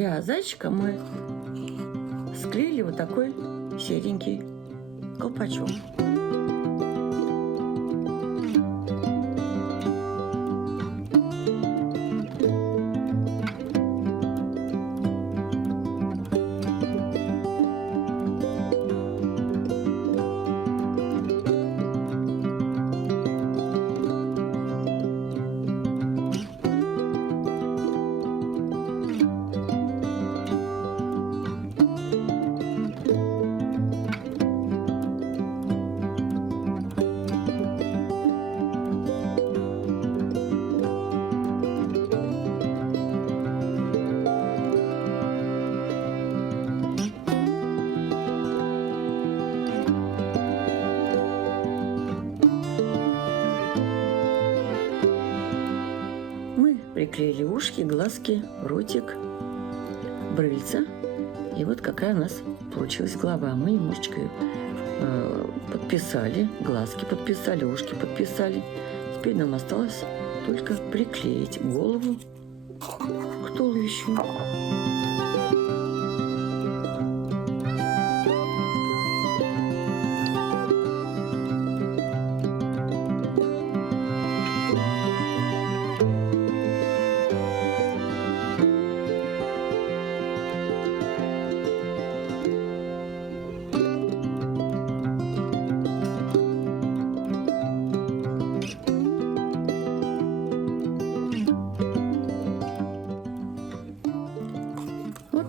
Для зайчика мы склеили вот такой серенький колпачок. Приклеили ушки, глазки, ротик, брыльца. И вот какая у нас получилась голова. Мы немножечко подписали, глазки подписали, ушки подписали. Теперь нам осталось только приклеить голову к туловищу.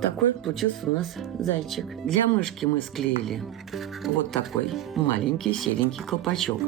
Такой получился у нас зайчик. Для мышки мы склеили вот такой маленький серенький колпачок.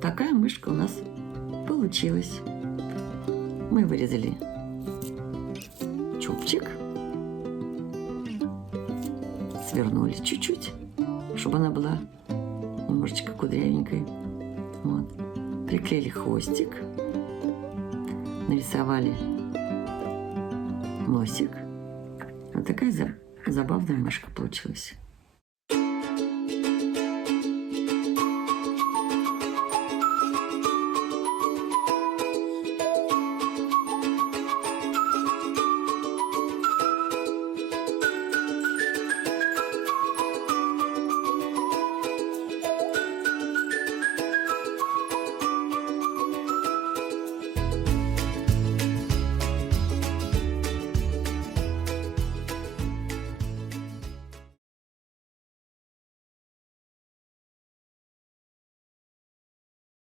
Такая мышка у нас получилась. Мы вырезали чубчик, свернули чуть-чуть, чтобы она была немножечко кудрявенькой. Вот. Приклеили хвостик, нарисовали носик. Вот такая забавная мышка получилась.